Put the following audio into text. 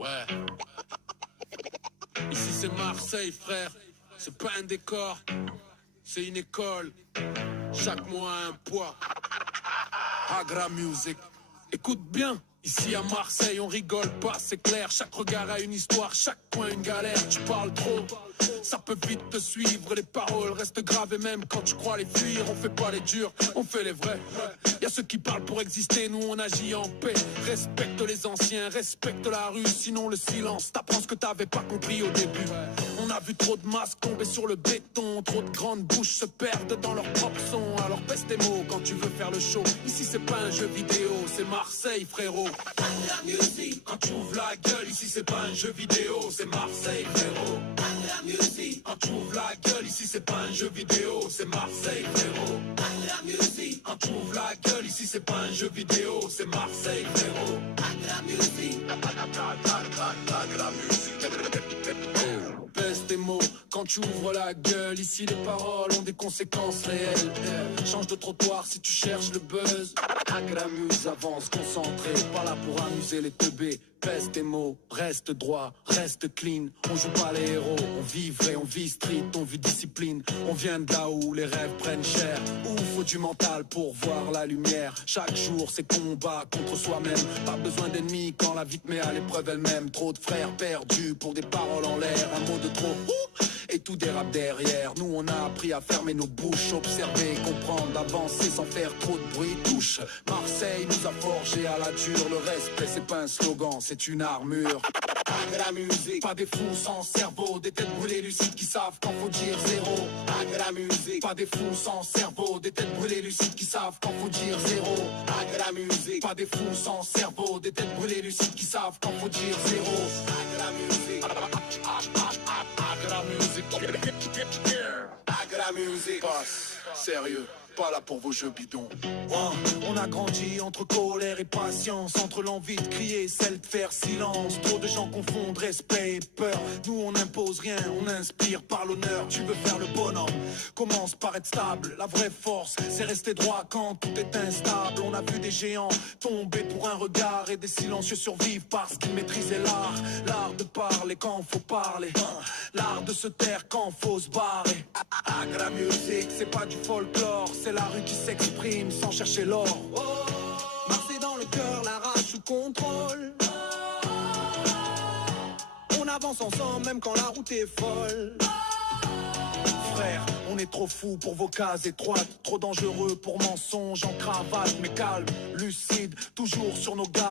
Ouais. Ici c'est Marseille, frère. C'est pas un décor, c'est une école. Chaque mot a un poids. Agra Music. Écoute bien. Ici à Marseille on rigole pas, c'est clair. Chaque regard a une histoire, chaque coin une galère. Tu parles trop, ça peut vite te suivre. Les paroles restent graves et même quand tu crois les fuir. On fait pas les durs, on fait les vrais. Y'a ceux qui parlent pour exister, nous on agit en paix. Respecte les anciens, respecte la rue. Sinon le silence t'apprend ce que t'avais pas compris au début. On a vu trop de masques tomber sur le béton. Trop de grandes bouches se perdent dans leur propre son. Alors pèse tes mots quand tu veux faire le show. Ici c'est pas un jeu vidéo, c'est Marseille frérot. La musique, quand tu ouvres la gueule, ici c'est pas un jeu vidéo, c'est Marseille frérot. La musique, quand tu ouvres la gueule, ici c'est pas un jeu vidéo, c'est Marseille frérot. La musique, quand tu ouvres la gueule, ici c'est pas un jeu vidéo, c'est Marseille frérot. La musique, la musique. Pèse tes mots quand tu ouvres la gueule. Ici les paroles ont des conséquences réelles. Change de trottoir si tu cherches le buzz. Agramuse, avance, concentré. Pas là pour amuser les teubés. Pèse tes mots, reste droit, reste clean. On joue pas les héros, on vit vrai, on vit street, on vit discipline. On vient de là où les rêves prennent cher. Où faut du mental pour voir la lumière. Chaque jour c'est combat contre soi-même. Pas besoin d'ennemis quand la vie te met à l'épreuve elle-même. Trop de frères perdus pour des paroles en l'air. Un mot de trop, et tout dérape derrière. Nous on a appris à fermer nos bouches, observer, comprendre, avancer sans faire trop de bruit. Touche, Marseille nous a forgé à la dure. Le respect c'est pas un slogan, c'est une armure. La musique, pas des fous sans cerveau, des têtes brûlées lucides qui savent quand faut dire zéro. La musique, pas des fous sans cerveau, des têtes brûlées lucides qui savent quand faut dire zéro. La musique, pas des fous sans cerveau, des têtes brûlées lucides qui savent quand faut dire zéro. La musique, la musique, la musique, sérieux. Pas là pour vos jeux bidons. On a grandi entre colère et patience, entre l'envie de crier et celle de faire silence. Trop de gens confondent respect et peur. Nous on n'impose rien, on inspire par l'honneur. Tu veux faire le bonhomme, commence par être stable. La vraie force, c'est rester droit quand tout est instable. On a vu des géants tomber pour un regard et des silencieux survivre parce qu'ils maîtrisaient l'art. L'art de parler quand faut parler, l'art de se taire quand faut se barrer. La musique, c'est pas du folklore, c'est la rue qui s'exprime sans chercher l'or. Marseille dans le cœur, la rage sous contrôle. On avance ensemble même quand la route est folle. Frère, on est trop fou pour vos cases étroites, trop dangereux pour mensonges en cravate, mais calme, lucide, toujours sur nos gars.